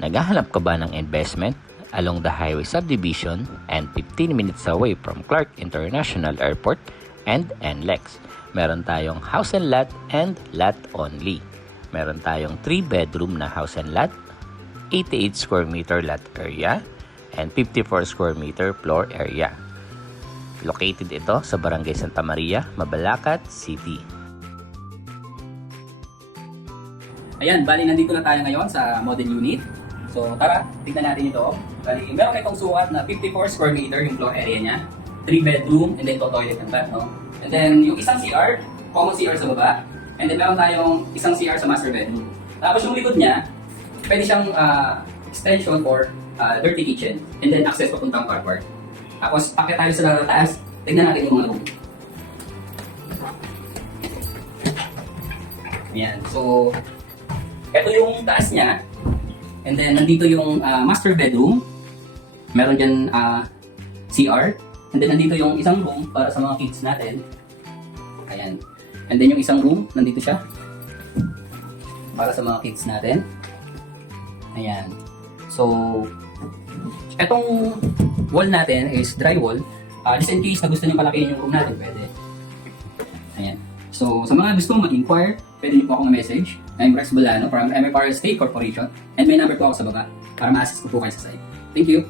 Naghahanap ka ba ng investment along the highway subdivision and 15 minutes away from Clark International Airport and NLEX? Meron tayong house and lot only. Meron tayong 3-bedroom na house and lot, 88 square meter lot area, and 54 square meter floor area. Located ito sa Barangay Santa Maria, Mabalacat City. Ayan, bali nandito na tayo ngayon sa modern unit. So tara, tignan natin ito. Bali, meron itong sukat na 54 square meter yung floor area niya. 3 bedroom, and then toilet and bath, no? And then yung isang CR, common CR sa baba. And then meron tayong isang CR sa master bedroom. Tapos yung likod niya, pwede siyang extension for dirty kitchen. And then access papuntang carport. Tapos packet tayo sa taas. Tignan natin yung mga room. Ayan, so ito yung taas niya. And then nandito yung master bedroom. Meron dyan CR. And then nandito yung isang room para sa mga kids natin. Ayan. And then yung isang room, nandito siya. Para sa mga kids natin. Ayan. So, etong wall natin is drywall. Just in case na gusto nyo palakihin yung room natin, pwede. Ayan. So, sa mga gusto mag-inquire, pwede nyo po ako na-message. I'm Rex Bolano from MFR State Corporation. And may number po ako sa baba para ma-assist ko po kayo sa site. Thank you!